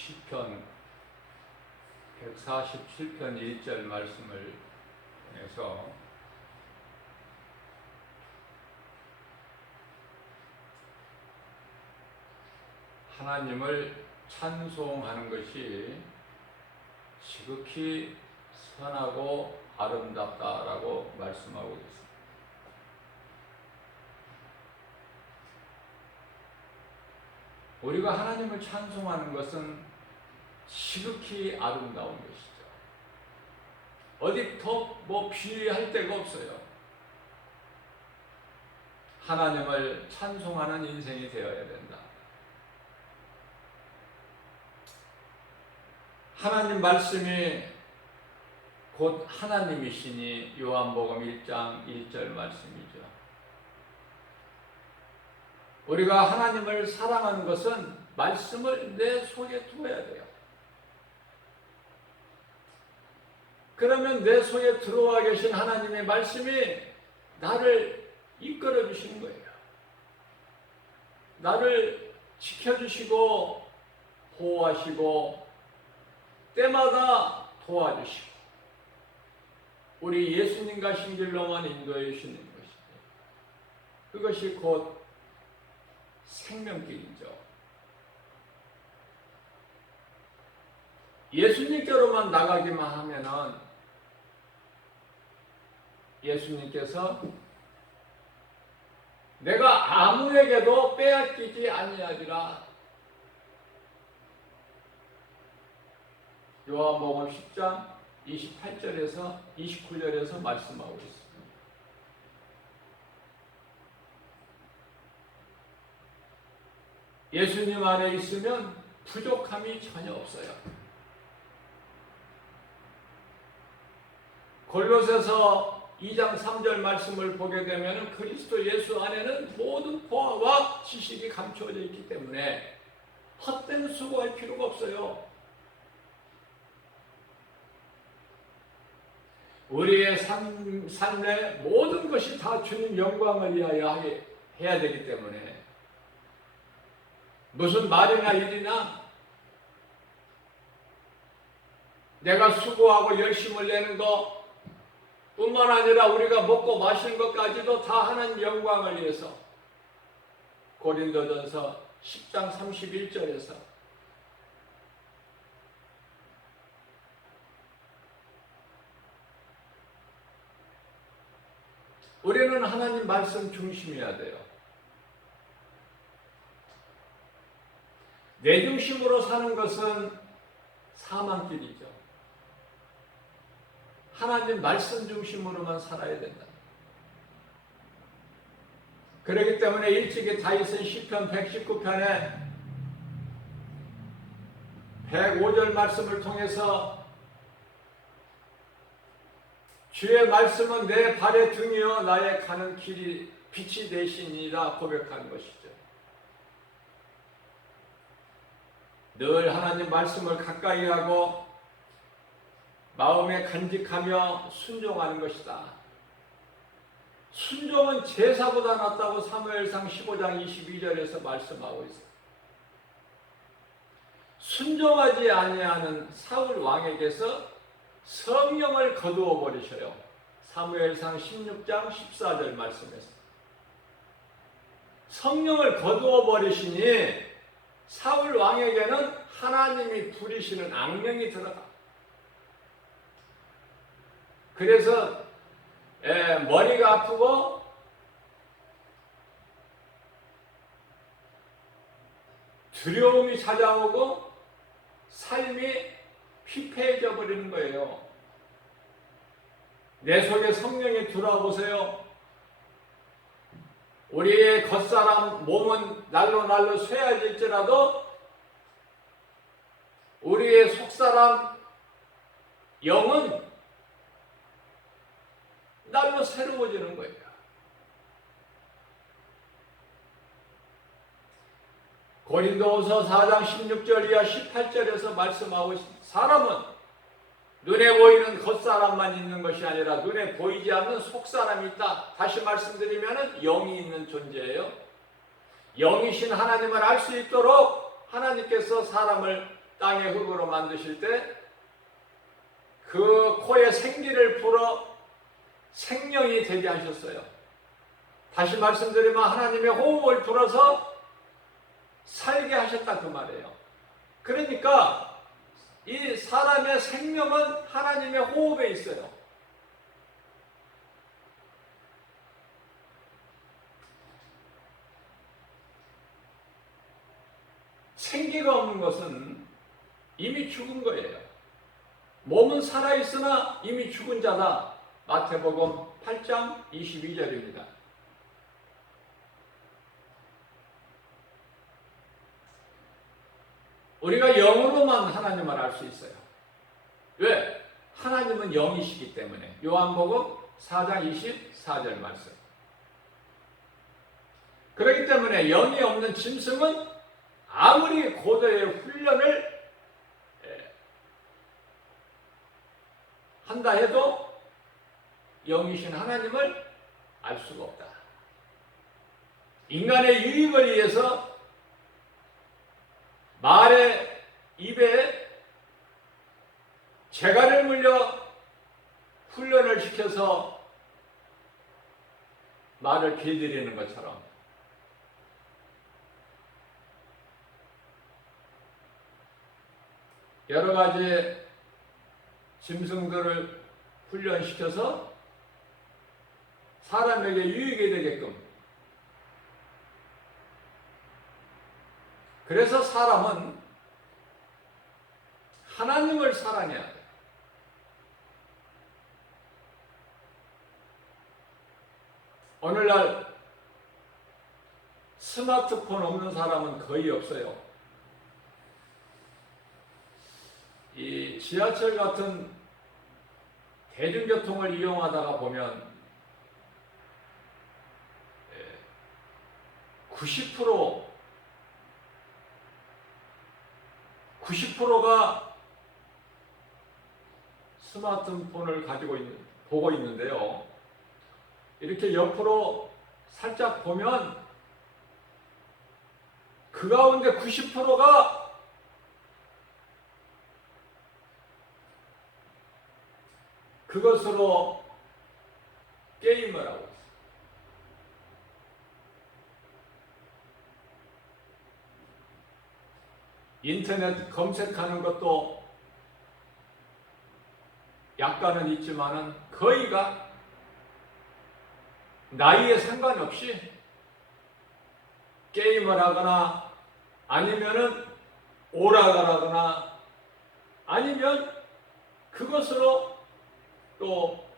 시편 147편 1절 말씀을 통해서 하나님을 찬송하는 것이 지극히 선하고 아름답다라고 말씀하고 있습니다. 우리가 하나님을 찬송하는 것은 지극히 아름다운 것이죠. 어디 더 비할 데가 없어요. 하나님을 찬송하는 인생이 되어야 된다. 하나님 말씀이 곧 하나님이시니 요한복음 1장 1절 말씀이죠. 우리가 하나님을 사랑하는 것은 말씀을 내 속에 두어야 돼요. 그러면 내 속에 들어와 계신 하나님의 말씀이 나를 이끌어 주시는 거예요. 나를 지켜주시고 보호하시고 때마다 도와주시고 우리 예수님 가신 길로만 인도해 주시는 것이죠. 그것이 곧 생명길이죠. 예수님께로만 나가기만 하면은 예수님께서 내가 아무에게도 빼앗기지 아니하리라. 요한복음 10장 28절에서 29절에서 말씀하고 있습니다. 예수님 안에 있으면 부족함이 전혀 없어요. 골로새서 2장 3절 말씀을 보게 되면 그리스도 예수 안에는 모든 보화와 지식이 감추어져 있기 때문에 헛된 수고할 필요가 없어요. 우리의 삶의 모든 것이 다 주님 영광을 위하여 해야 되기 때문에 무슨 말이나 일이나 내가 수고하고 열심을 내는 것 뿐만 아니라 우리가 먹고 마시는 것까지도 다 하나님 영광을 위해서 고린도전서 10장 31절에서 우리는 하나님 말씀 중심이어야 돼요. 내 중심으로 사는 것은 사망길이죠. 하나님 말씀 중심으로만 살아야 된다. 그렇기 때문에 일찍이 다윗은 시편 119편에 105절 말씀을 통해서 주의 말씀은 내 발의 등이요 나의 가는 길이 빛이 되시니라 고백하는 것이죠. 늘 하나님 말씀을 가까이 하고 마음에 간직하며 순종하는 것이다. 순종은 제사보다 낫다고 사무엘상 15장 22절에서 말씀하고 있어요. 순종하지 아니하는 사울 왕에게서 성령을 거두어 버리셔요. 사무엘상 16장 14절 말씀에서 성령을 거두어 버리시니 사울 왕에게는 하나님이 부리시는 악령이 들어가. 그래서 머리가 아프고 두려움이 찾아오고 삶이 피폐해져 버리는 거예요. 내 속에 성령이 들어와 우리의 겉사람 몸은 날로 쇠해질지라도 우리의 속사람 영은 날로 새로워지는 거예요. 고린도후서 4장 16절 이하 18절에서 말씀하고 있습니다. 사람은 눈에 보이는 겉사람만 있는 것이 아니라 눈에 보이지 않는 속사람이 있다. 다시 말씀드리면 영이 있는 존재예요. 영이신 하나님을 알 수 있도록 하나님께서 사람을 땅의 흙으로 만드실 때 그 코에 생기를 불어 생명이 되게 하셨어요. 다시 말씀드리면 하나님의 호흡을 불어서 살게 하셨다 그 말이에요. 그러니까 이 사람의 생명은 하나님의 호흡에 있어요. 생기가 없는 것은 이미 죽은 거예요. 몸은 살아있으나 이미 죽은 자다. 마태복음 8장 22절입니다. 우리가 영으로만 하나님을 알 수 있어요. 왜? 하나님은 영이시기 때문에. 요한복음 4장 24절 말씀. 그렇기 때문에 영이 없는 짐승은 아무리 고도의 훈련을 한다 해도 영이신 하나님을 알 수가 없다. 인간의 유익을 위해서 말의 입에 재갈을 물려 훈련을 시켜서 말을 길들이는 것처럼 여러 가지 짐승들을 훈련시켜서 사람에게 유익이 되게끔. 그래서 사람은 하나님을 사랑해야 돼. 오늘날 스마트폰 없는 사람은 거의 없어요. 이 지하철 같은 대중교통을 이용하다가 보면 90%가 스마트폰을 가지고 보고 있는데요. 이렇게 옆으로 살짝 보면 그 가운데 90%가 그것으로 게임을 하고 있어요. 인터넷 검색하는 것도 약간은 있지만은 거의가 나이에 상관없이 게임을 하거나 아니면은 오락을 하거나 아니면 그것으로 또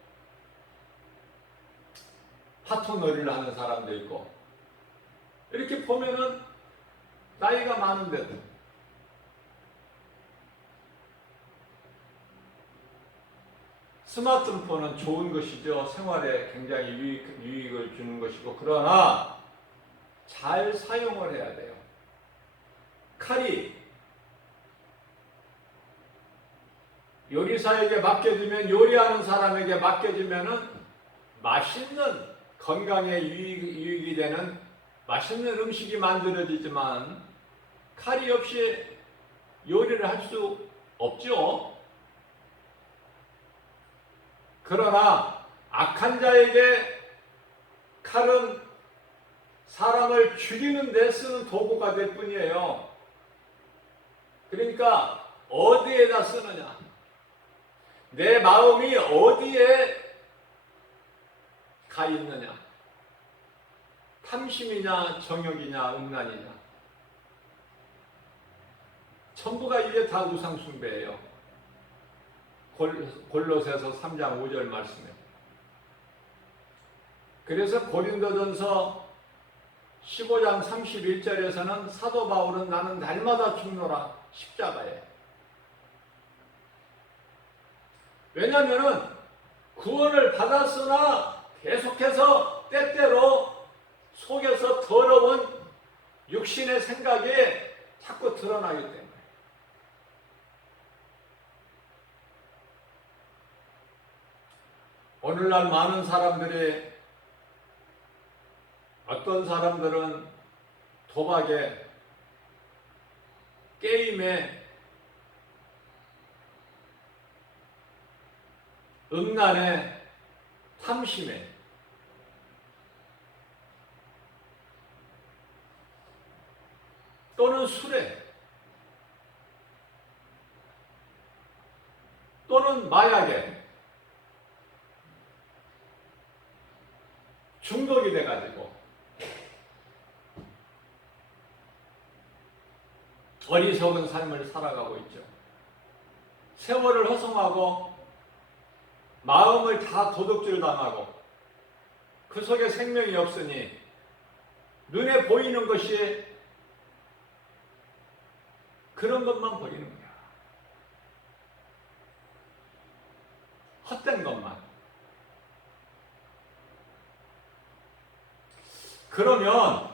파토놀이를 하는 사람도 있고 이렇게 보면은 나이가 많은데도 스마트폰은 좋은 것이죠. 생활에 굉장히 유익을 주는 것이고 그러나 잘 사용을 해야 돼요. 칼이 요리사에게 맡겨지면 요리하는 사람에게 맡겨지면은 맛있는 건강에 유익이 되는 맛있는 음식이 만들어지지만 칼이 없이 요리를 할 수 없죠. 그러나 악한 자에게 칼은 사람을 죽이는 데 쓰는 도구가 될 뿐이에요. 그러니까 어디에다 쓰느냐? 내 마음이 어디에 가 있느냐? 탐심이냐, 정욕이냐, 음란이냐? 전부가 이게 다 우상숭배예요. 골로새서 3장 5절 말씀이에요. 그래서 고린도전서 15장 31절에서는 사도 바울은 나는 날마다 죽노라 십자가에. 왜냐하면 구원을 받았으나 계속해서 때때로 속에서 더러운 육신의 생각이 자꾸 드러나기 때문에. 오늘날 많은 사람들이 어떤 사람들은 도박에 게임에 음란에, 탐심에, 또는 술에, 또는 마약에 중독이 돼가지고 어리석은 삶을 살아가고 있죠. 세월을 허송하고 마음을 다 도둑질 당하고 그 속에 생명이 없으니 눈에 보이는 것이 그런 것만 보이는 거야. 헛된 것만. 그러면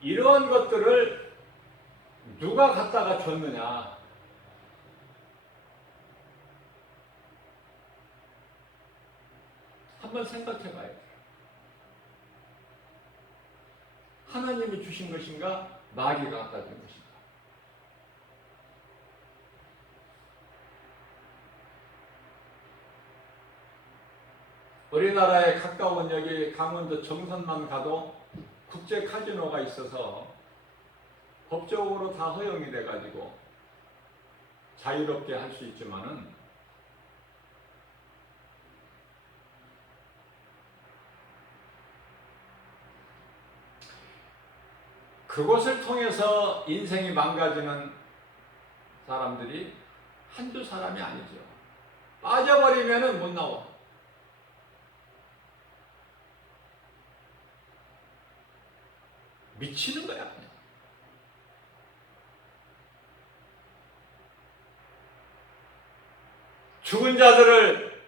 이러한 것들을 누가 갖다가 줬느냐? 한번 생각해 봐야 돼요. 하나님이 주신 것인가? 마귀가 갖다 준 것인가? 우리나라에 가까운 여기 강원도 정선만 가도 국제 카지노가 있어서 법적으로 다 허용이 돼가지고 자유롭게 할 수 있지만은 그곳을 통해서 인생이 망가지는 사람들이 한두 사람이 아니죠. 빠져버리면은 못 나와. 미치는 거야, 그냥. 죽은 자들을,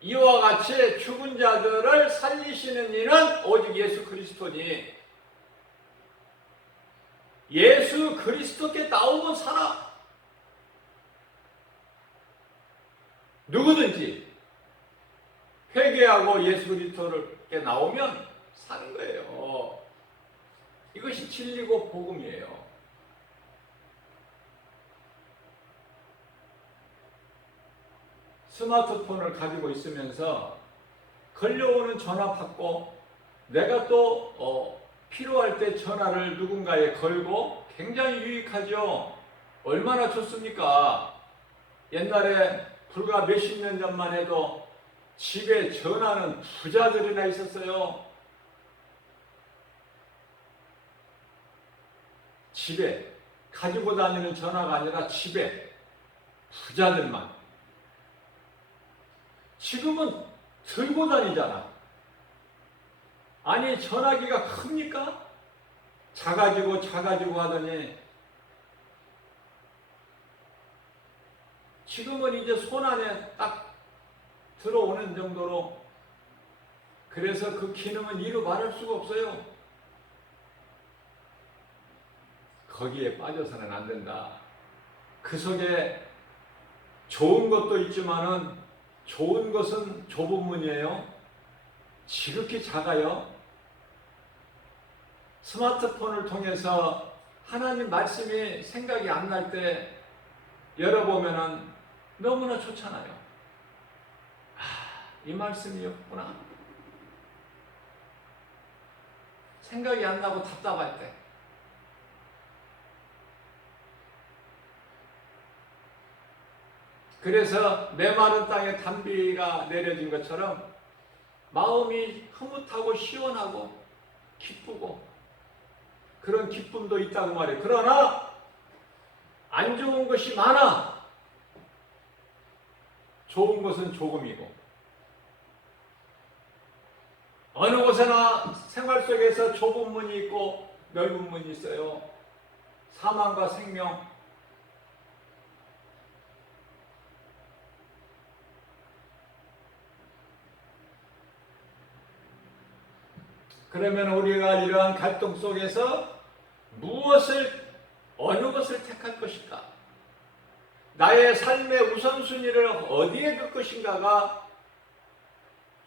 이와 같이 죽은 자들을 살리시는 이는 오직 예수 그리스도니, 예수 그리스도께 나오면 살아. 누구든지 회개하고 예수 그리스도께 나오면 사는 거예요. 이것이 진리고 복음이에요. 스마트폰을 가지고 있으면서 걸려오는 전화 받고 내가 또 필요할 때 전화를 누군가에 걸고 굉장히 유익하죠. 얼마나 좋습니까? 옛날에 불과 몇십 년 전만 해도 집에 전화는 부자들이나 있었어요. 집에 가지고 다니는 전화가 아니라 집에 부자들만. 지금은 들고 다니잖아. 아니 전화기가 큽니까? 작아지고 하더니 지금은 이제 손 안에 딱 들어오는 정도로, 그래서 그 기능은 이루 말할 수가 없어요. 거기에 빠져서는 안 된다. 그 속에 좋은 것도 있지만은 좋은 것은 좁은 문이에요. 지극히 작아요. 스마트폰을 통해서 하나님 말씀이 생각이 안 날 때 열어보면은 너무나 좋잖아요. 이 말씀이었구나. 생각이 안 나고 답답할 때. 그래서 메마른 땅에 단비가 내려진 것처럼 마음이 흐뭇하고 시원하고 기쁘고 그런 기쁨도 있다고 말해요. 그러나 안 좋은 것이 많아. 좋은 것은 조금이고, 어느 곳에나 생활 속에서 좁은 문이 있고 넓은 문이 있어요. 사망과 생명. 그러면 우리가 이러한 갈등 속에서 어느 것을 택할 것인가? 나의 삶의 우선순위를 어디에 둘 것인가가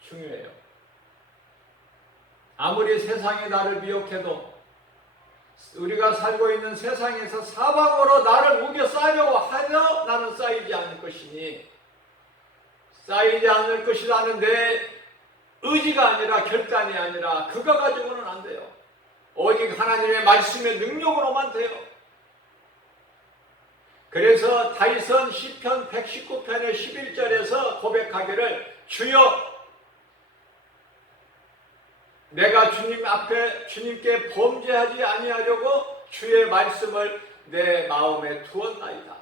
중요해요. 아무리 세상이 나를 미혹해도 우리가 살고 있는 세상에서 사방으로 나를 우겨 쌓으려고 하여 나는 쌓이지 않을 것이니 쌓이지 않을 것이라는 내 의지가 아니라, 결단이 아니라 그거 가지고는 안 돼요. 오직 하나님의 말씀의 능력으로만 돼요. 그래서 다윗은 시편 119편의 11절에서 고백하기를, 주여 내가 주님 앞에 주님께 범죄하지 아니하려고 주의 말씀을 내 마음에 두었나이다.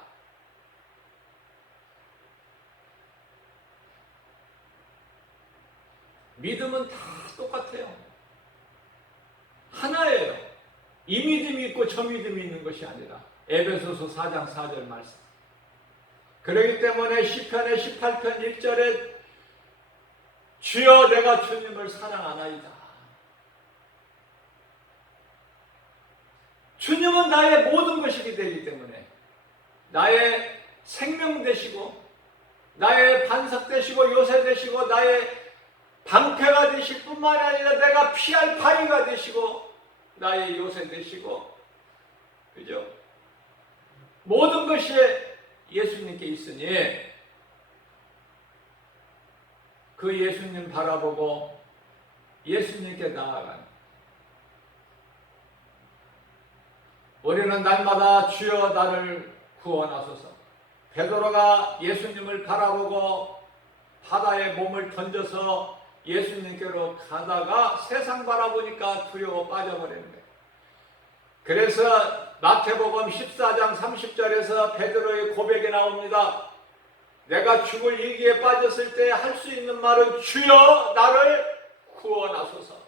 믿음은 다 똑같아요. 하나예요. 이 믿음이 있고 저 믿음이 있는 것이 아니라. 에베소서 4장 4절 말씀. 그렇기 때문에 시편의 18편 1절에 주여 내가 주님을 사랑하나이다. 주님은 나의 모든 것이기 되기 때문에 나의 생명 되시고 나의 반석 되시고 요새 되시고 나의 방패가 되실 뿐만 아니라 내가 피할 바위가 되시고 나의 요새 되시고, 그죠? 모든 것이 예수님께 있으니 그 예수님 바라보고 예수님께 나아가는, 우리는 날마다 주여 나를 구원하소서. 베드로가 예수님을 바라보고 바다에 몸을 던져서 예수님께로 가다가 세상 바라보니까 두려워 빠져버리는 거예요. 그래서 마태복음 14장 30절에서 베드로의 고백이 나옵니다. 내가 죽을 위기에 빠졌을 때 할 수 있는 말은 주여 나를 구원하소서.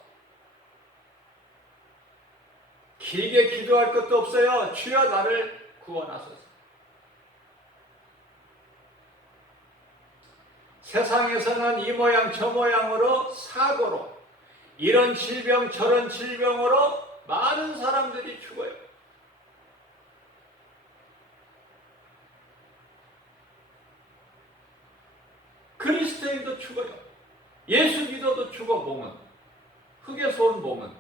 길게 기도할 것도 없어요. 주여 나를 구원하소서. 세상에서는 이 모양 저 모양으로 사고로, 이런 질병 저런 질병으로 많은 사람들이 죽어요. 그리스도인도 죽어요. 예수 믿어도 죽어, 몸은. 흙에서 온 몸은.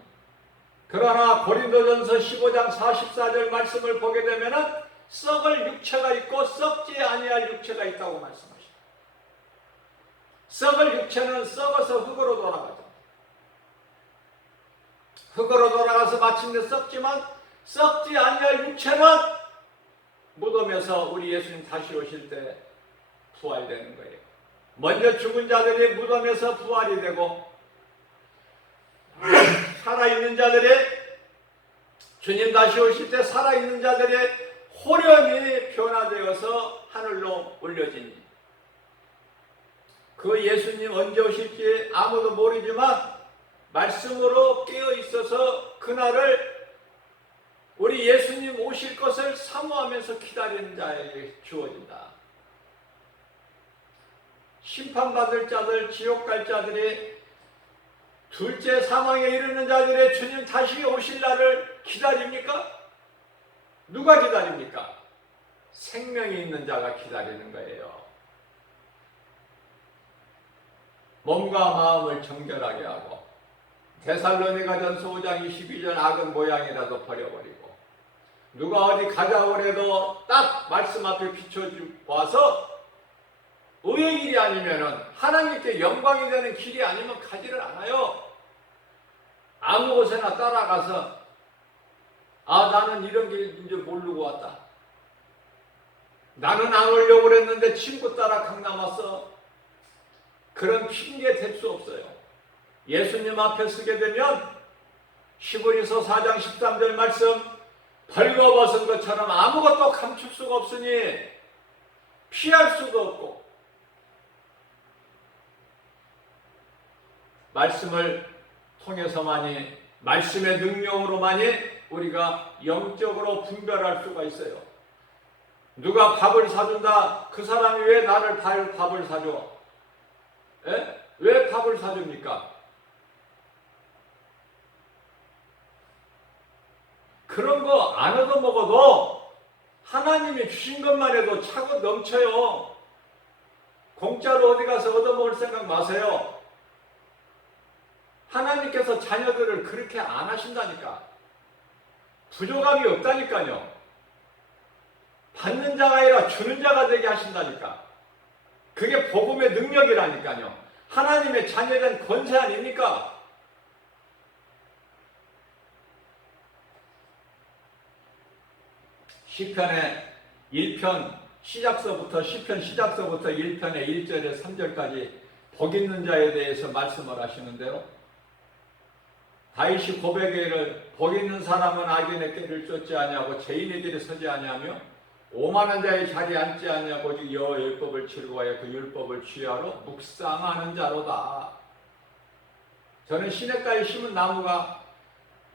그러나 고린도전서 15장 44절 말씀을 보게 되면은 썩을 육체가 있고 썩지 아니할 육체가 있다고 말씀하십니다. 썩을 육체는 썩어서 흙으로 돌아가죠. 흙으로 돌아가서 마침내 썩지만 썩지 아니할 육체는 무덤에서 우리 예수님 다시 오실 때 부활되는 거예요. 먼저 죽은 자들이 무덤에서 부활이 되고 살아있는 자들이 주님 다시 오실 때 살아있는 자들의 호련이 변화되어서 하늘로 올려지니, 그 예수님 언제 오실지 아무도 모르지만 말씀으로 깨어 있어서 그날을 우리 예수님 오실 것을 사모하면서 기다리는 자에게 주어진다. 심판받을 자들, 지옥 갈 자들이, 둘째 사망에 이르는 자들의 주님 다시 오실 날을 기다립니까? 누가 기다립니까? 생명이 있는 자가 기다리는 거예요. 몸과 마음을 정결하게 하고, 데살로니가전서 5장 22절 악은 모양이라도 버려버리고, 누가 어디 가자고 해도 딱 말씀 앞에 비춰와서 의의 길이 아니면은, 하나님께 영광이 되는 길이 아니면 가지를 않아요. 아무 곳에나 따라가서 나는 이런 길인 줄 모르고 왔다. 나는 안 오려고 그랬는데 친구 따라 강남 왔어. 그런 핑계 댈 수 없어요. 예수님 앞에 서게 되면 히브리서 4장 13절 말씀, 벌거벗은 것처럼 아무것도 감출 수가 없으니 피할 수도 없고, 말씀을 통해서만이, 말씀의 능력으로만이 우리가 영적으로 분별할 수가 있어요. 누가 밥을 사준다, 그 사람이 왜 나를 밥을 사줘? 왜 밥을 사줍니까? 그런 거 안 얻어먹어도 하나님이 주신 것만 해도 차고 넘쳐요. 공짜로 어디 가서 얻어먹을 생각 마세요. 하나님께서 자녀들을 그렇게 안 하신다니까. 부족함이 없다니까요. 받는 자가 아니라 주는 자가 되게 하신다니까. 그게 복음의 능력이라니까요. 하나님의 자녀된 권세 아닙니까? 시편의 1편 시작서부터 1편의 1절에 3절까지 복 있는 자에 대해서 말씀을 하시는데요. 다윗이 고백하기를 복 있는 사람은 악인의 꾀를 쫓지 아니하고 죄인의 길에 서지 아니하며 오만한 자의 자리에 앉지 아니하고 오직 여호와의 율법을 즐거워하여 그 율법을 취하러 묵상하는 자로다. 저는 시냇가에 심은 나무가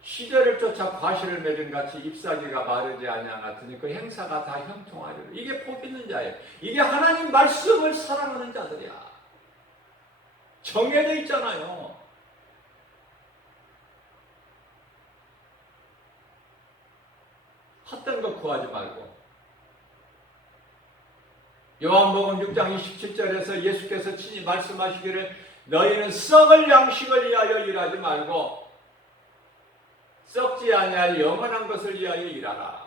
시절을 쫓아 과실을 맺은 같이 잎사귀가 마르지 아니하였으니 그 행사가 다 형통하리라. 이게 복 있는 자예요. 이게 하나님 말씀을 사랑하는 자들이야. 정해져 있잖아요. 헛된 거 구하지 말고. 요한복음 6장 27절에서 예수께서 친히 말씀하시기를 너희는 썩을 양식을 위하여 일하지 말고 썩지 아니할 영원한 것을 위하여 일하라.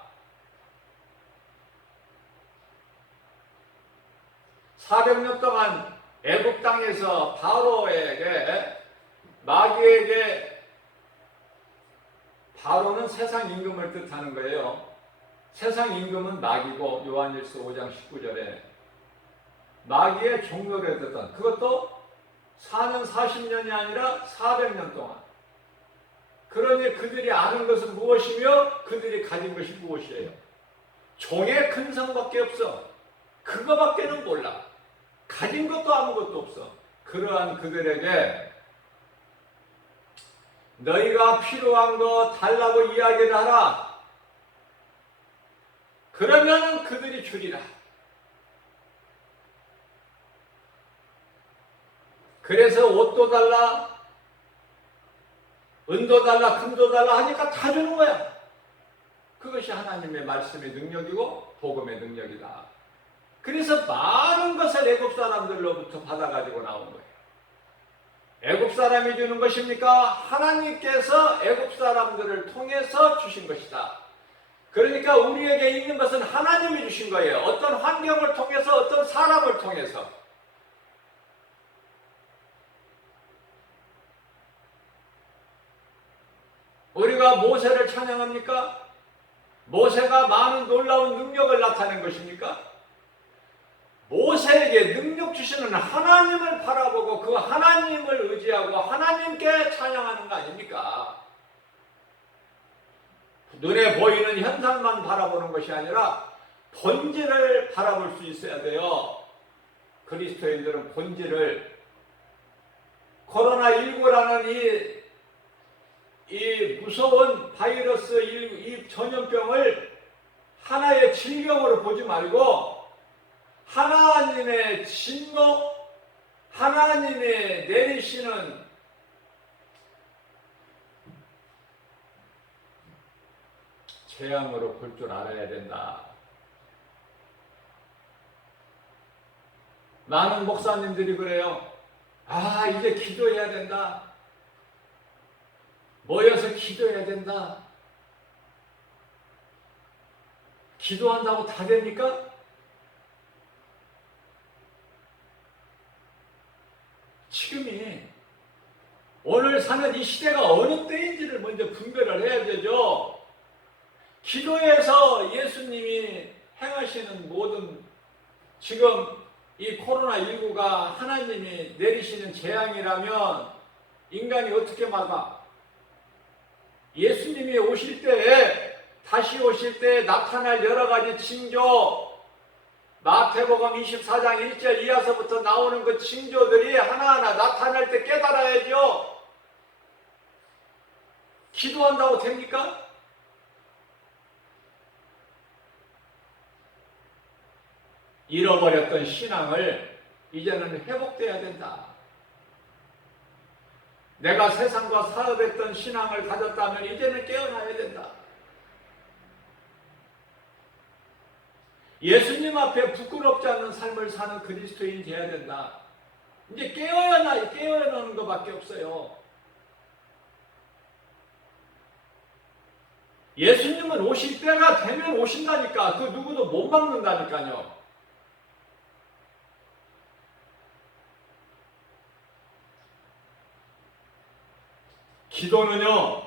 400년 동안 애굽 땅에서 바로에게 마귀에게 바로는 세상 임금을 뜻하는 거예요. 세상 임금은 마귀고 요한일서 5장 19절에 마귀의 종로를 듣던 그것도 4년 40년이 아니라 400년 동안. 그러니 그들이 아는 것은 무엇이며 그들이 가진 것이 무엇이에요? 종의 근성밖에 없어. 그거밖에는 몰라. 가진 것도 아무것도 없어. 그러한 그들에게 너희가 필요한 거 달라고 이야기를 하라. 그러면 그들이 주리라. 그래서 옷도 달라, 은도 달라, 금도 달라 하니까 다 주는 거야. 그것이 하나님의 말씀의 능력이고 복음의 능력이다. 그래서 많은 것을 애굽 사람들로부터 받아가지고 나온 거예요. 애굽 사람이 주는 것입니까? 하나님께서 애굽 사람들을 통해서 주신 것이다. 그러니까 우리에게 있는 것은 하나님이 주신 거예요. 어떤 환경을 통해서, 어떤 사람을 통해서. 우리가 모세를 찬양합니까? 모세가 많은 놀라운 능력을 나타낸 것입니까? 모세에게 능력 주시는 하나님을 바라보고 그 하나님을 의지하고 하나님께 찬양하는 거 아닙니까? 눈에 보이는 현상만 바라보는 것이 아니라 본질을 바라볼 수 있어야 돼요. 그리스도인들은 본질을 코로나19라는 이 무서운 바이러스 이 전염병을 하나의 질병으로 보지 말고 하나님의 진노, 하나님의 내리시는 재앙으로 볼 줄 알아야 된다. 많은 목사님들이 그래요. 아, 이제 기도해야 된다. 모여서 기도해야 된다. 기도한다고 다 됩니까? 지금이 오늘 사는 이 시대가 어느 때인지를 먼저 분별을 해야 되죠. 기도에서 예수님이 행하시는 모든 지금 이 코로나19가 하나님이 내리시는 재앙이라면 인간이 어떻게 막아? 예수님이 오실 때, 다시 오실 때 나타날 여러 가지 징조, 마태복음 24장 1절 이하서부터 나오는 그 징조들이 하나하나 나타날 때 깨달아야죠. 기도한다고 됩니까? 잃어버렸던 신앙을 이제는 회복돼야 된다. 내가 세상과 사업했던 신앙을 가졌다면 이제는 깨어나야 된다. 예수님 앞에 부끄럽지 않는 삶을 사는 그리스도인이 되어야 된다. 이제 깨어나는 것밖에 없어요. 예수님은 오실 때가 되면 오신다니까. 그 누구도 못 막는다니까요. 기도는요,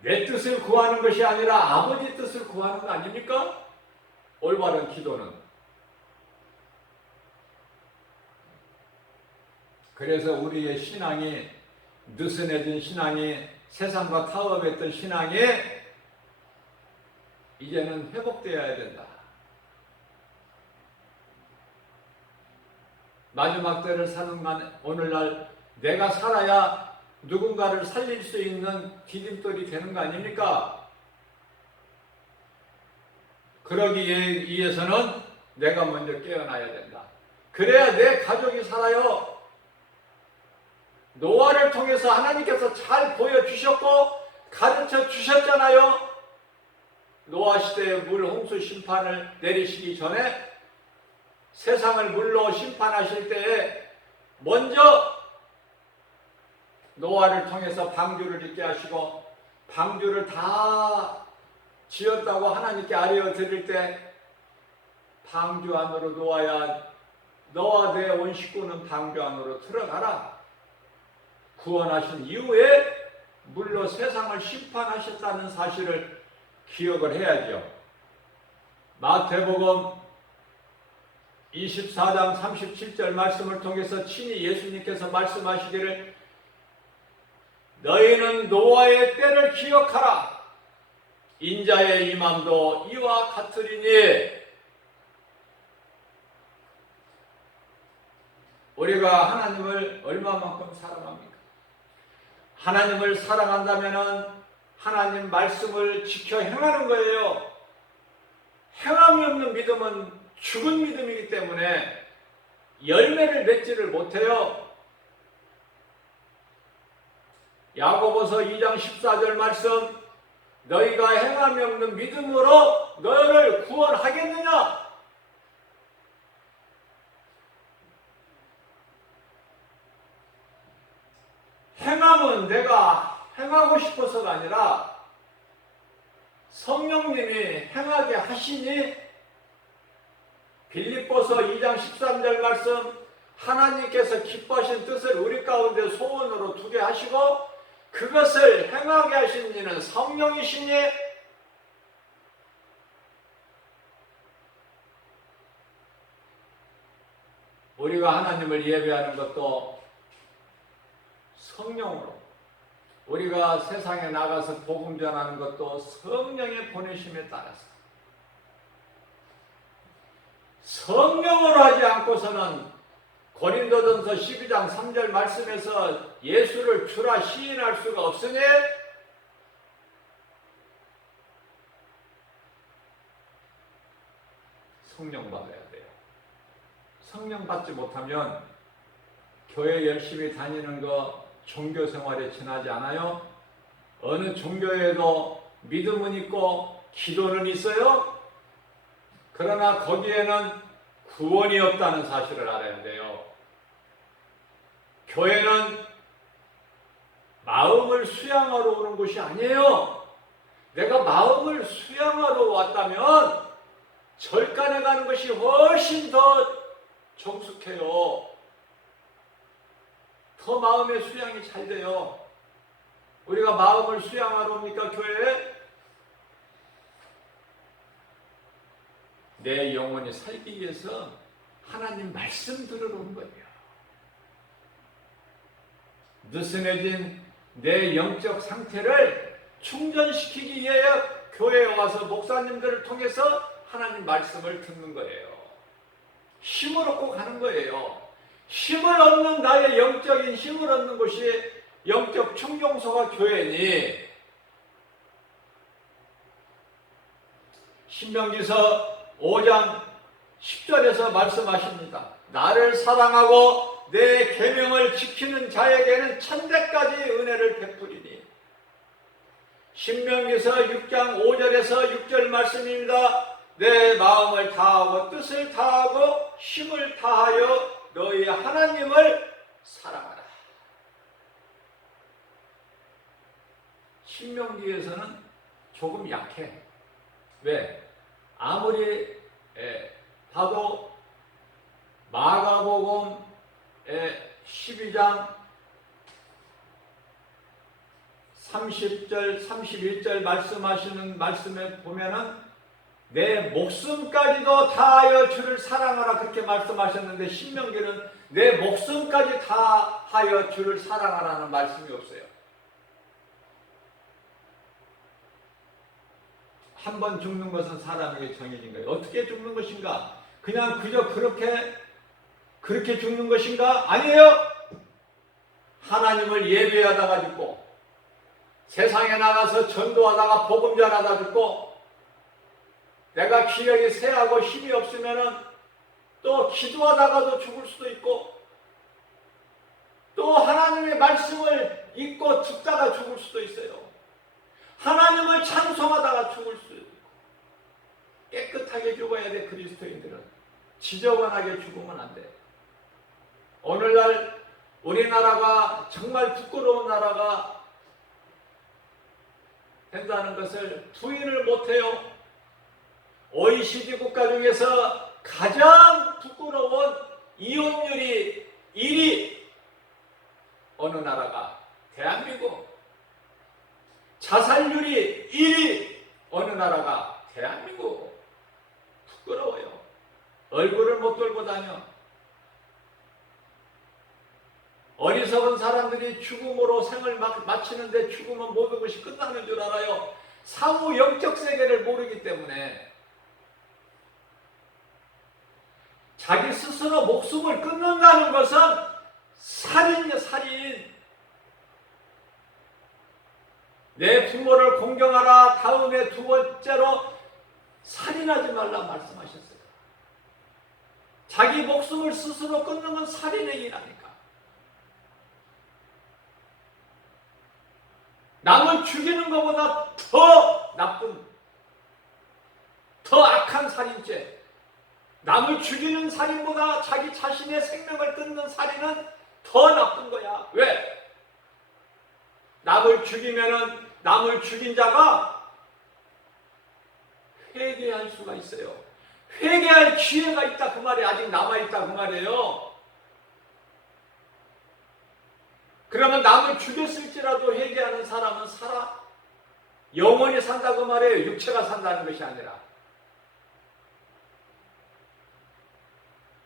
내 뜻을 구하는 것이 아니라 아버지 뜻을 구하는 거 아닙니까? 올바른 기도는. 그래서 우리의 신앙이, 느슨해진 신앙이, 세상과 타협했던 신앙이 이제는 회복되어야 된다. 마지막 때를 사는 오늘날 내가 살아야 누군가를 살릴 수 있는 디딤돌이 되는 거 아닙니까? 그러기 위해서는 내가 먼저 깨어나야 된다. 그래야 내 가족이 살아요. 노아를 통해서 하나님께서 잘 보여주셨고 가르쳐 주셨잖아요. 노아 시대의 물 홍수 심판을 내리시기 전에 세상을 물로 심판하실 때에 먼저 노아를 통해서 방주를 짓게 하시고 방주를 다 지었다고 하나님께 알려드릴 때 방주 안으로 노아야 너와 내 온 식구는 방주 안으로 들어가라. 구원하신 이후에 물로 세상을 심판하셨다는 사실을 기억을 해야죠. 마태복음 24장 37절 말씀을 통해서 친히 예수님께서 말씀하시기를 너희는 노아의 때를 기억하라. 인자의 임함도 이와 같으리니. 우리가 하나님을 얼마만큼 사랑합니까? 하나님을 사랑한다면 하나님 말씀을 지켜 행하는 거예요. 행함이 없는 믿음은 죽은 믿음이기 때문에 열매를 맺지를 못해요. 야고보서 2장 14절 말씀 너희가 행함이 없는 믿음으로 너희를 구원하겠느냐? 행함은 내가 행하고 싶어서가 아니라 성령님이 행하게 하시니 빌립보서 2장 13절 말씀 하나님께서 기뻐하신 뜻을 우리 가운데 소원으로 두게 하시고 그것을 행하게 하신 이는 성령이시니 우리가 하나님을 예배하는 것도 성령으로 우리가 세상에 나가서 복음 전하는 것도 성령의 보내심에 따라서 성령으로 하지 않고서는 고린도전서 12장 3절 말씀에서 예수를 주라 시인할 수가 없으니 성령 받아야 돼요. 성령 받지 못하면 교회 열심히 다니는 거 종교 생활에 지나지 않아요. 어느 종교에도 믿음은 있고 기도는 있어요. 그러나 거기에는 구원이 없다는 사실을 알아야 돼요. 교회는 마음을 수양하러 오는 곳이 아니에요. 내가 마음을 수양하러 왔다면 절간에 가는 것이 훨씬 더 정숙해요. 더 마음의 수양이 잘 돼요. 우리가 마음을 수양하러 옵니까, 교회에? 내 영혼이 살기 위해서 하나님 말씀 들으러 온 거예요. 느슨해진 내 영적 상태를 충전시키기 위해 교회에 와서 목사님들을 통해서 하나님 말씀을 듣는 거예요. 힘을 얻고 가는 거예요. 힘을 얻는 나의 영적인 힘을 얻는 곳이 영적 충동소가 교회니 신명기서 5장 10절에서 말씀하십니다. 나를 사랑하고 내 계명을 지키는 자에게는 천대까지 은혜를 베푸리니. 신명기서 6장 5절에서 6절 말씀입니다. 내 마음을 다하고 뜻을 다하고 힘을 다하여 너희 하나님을 사랑하라. 신명기에서는 조금 약해. 왜? 아무리 봐도 마가복음 12장 30절, 31절 말씀하시는 말씀에 보면은 내 목숨까지도 다하여 주를 사랑하라 그렇게 말씀하셨는데 신명기는 내 목숨까지 다하여 주를 사랑하라는 말씀이 없어요. 한 번 죽는 것은 사람에게 정해진 거예요. 어떻게 죽는 것인가? 그냥 그저 그렇게 죽는 것인가? 아니에요. 하나님을 예배하다가 죽고 세상에 나가서 전도하다가 복음 전하다 죽고 내가 기력이 쇠하고 힘이 없으면은 또 기도하다가도 죽을 수도 있고 또 하나님의 말씀을 읽고 듣다가 죽을 수도 있어요. 하나님을 찬송하다가 죽을 수도 있고 깨끗하게 죽어야 돼. 그리스도인들은 지저분하게 죽으면 안 돼. 오늘날 우리나라가 정말 부끄러운 나라가 된다는 것을 부인을 못해요. OECD 국가 중에서 가장 부끄러운 이혼율이 1위 어느 나라가 대한민국. 자살률이 1위 어느 나라가 대한민국. 부끄러워요. 얼굴을 못 들고 다녀. 어리석은 사람들이 죽음으로 생을 마치는데 죽으면 모든 것이 끝나는 줄 알아요. 사후 영적 세계를 모르기 때문에 자기 스스로 목숨을 끊는다는 것은 살인이야, 살인. 내 부모를 공경하라. 다음에 두 번째로 살인하지 말라 말씀하셨어요. 자기 목숨을 스스로 끊는 건 살인의 일이라니까. 남을 죽이는 것보다 더 나쁜, 더 악한 살인죄. 남을 죽이는 살인보다 자기 자신의 생명을 끊는 살인은 더 나쁜 거야. 왜? 남을 죽이면은 남을 죽인 자가 회개할 수가 있어요. 회개할 기회가 있다 그 말이 아직 남아있다 그 말이에요. 그러면 남을 죽였을지라도 회개하는 사람은 살아. 영원히 산다 그 말이에요. 육체가 산다는 것이 아니라.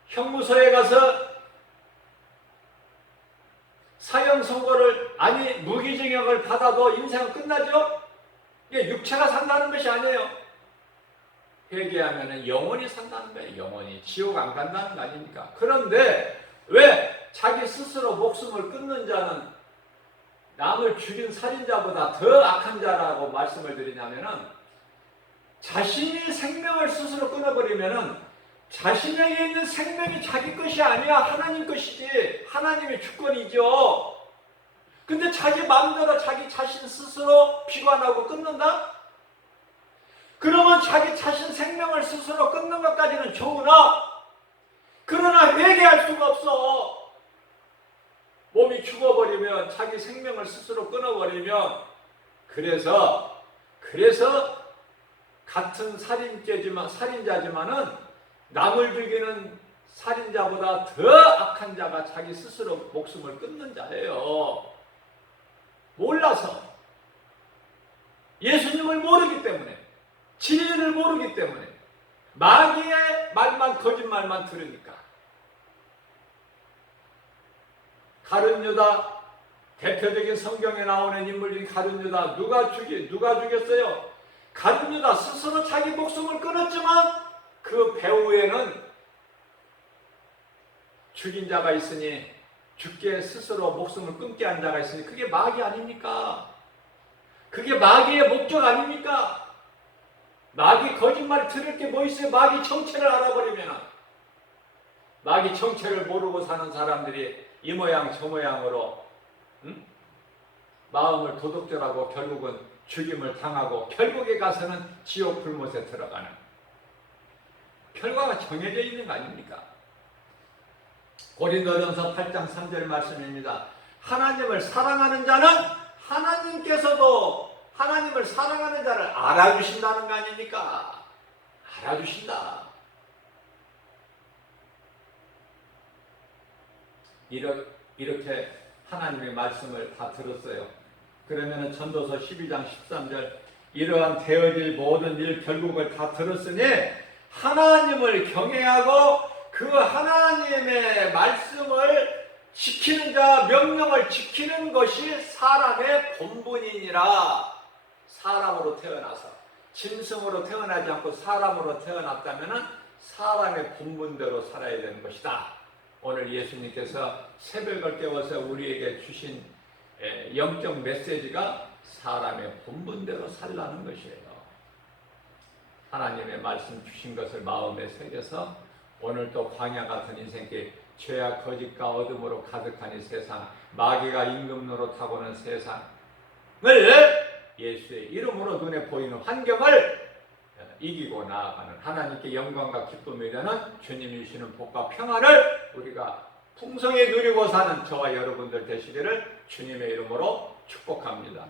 형무소에 가서 사형 선고를 아니 무기징역을 받아도 인생은 끝나죠? 이게 육체가 산다는 것이 아니에요. 회개하면 영원히 산다는 거예요. 영원히. 지옥 안 간다는 거 아닙니까? 그런데 왜 자기 스스로 목숨을 끊는 자는 남을 죽인 살인자보다 더 악한 자라고 말씀을 드리냐면은 자신이 생명을 스스로 끊어버리면은 자신에게 있는 생명이 자기 것이 아니야. 하나님 것이지. 하나님의 주권이죠. 근데 자기 마음대로 자기 자신 스스로 비관하고 끊는다? 그러면 자기 자신 생명을 스스로 끊는 것까지는 좋으나 그러나 회개할 수가 없어. 몸이 죽어버리면 자기 생명을 스스로 끊어버리면 그래서 같은 살인자지만은 남을 죽이는 살인자보다 더 악한 자가 자기 스스로 목숨을 끊는 자예요. 몰라서. 예수님을 모르기 때문에. 진리를 모르기 때문에. 마귀의 말만 거짓말만 들으니까. 가룟 유다, 대표적인 성경에 나오는 인물 중에 가룟 유다 누가 죽였어요? 가룟 유다 스스로 자기 목숨을 끊었지만 그 배후에는 죽인 자가 있으니 죽게 스스로 목숨을 끊게 한 자가 있으니 그게 마귀 아닙니까? 그게 마귀의 목적 아닙니까? 마귀 거짓말 들을 게 뭐 있어요? 마귀 정체를 알아버리면 마귀 정체를 모르고 사는 사람들이 이 모양 저 모양으로 마음을 도둑질하고 결국은 죽임을 당하고 결국에 가서는 지옥 불못에 들어가는 결과가 정해져 있는 거 아닙니까? 고린도전서 8장 3절 말씀입니다. 하나님을 사랑하는 자는 하나님께서도 하나님을 사랑하는 자를 알아주신다는 거 아닙니까? 알아주신다. 이렇게 하나님의 말씀을 다 들었어요. 그러면 전도서 12장 13절 이러한 되어질 모든 일 결국을 다 들었으니 하나님을 경외하고 그 하나님의 말씀을 지키는 자, 명령을 지키는 것이 사람의 본분이니라. 사람으로 태어나서 짐승으로 태어나지 않고 사람으로 태어났다면 사람의 본분대로 살아야 되는 것이다. 오늘 예수님께서 새벽을 깨워서 우리에게 주신 영적 메시지가 사람의 본분대로 살라는 것이에요. 하나님의 말씀 주신 것을 마음에 새겨서 오늘 또 광야 같은 인생길, 죄와 거짓과 어둠으로 가득한 이 세상, 마귀가 임금노로 타고는 세상을 예수의 이름으로 눈에 보이는 환경을 이기고 나아가는 하나님께 영광과 기쁨이 되는 주님이 주시는 복과 평안을 우리가 풍성히 누리고 사는 저와 여러분들 되시기를 주님의 이름으로 축복합니다.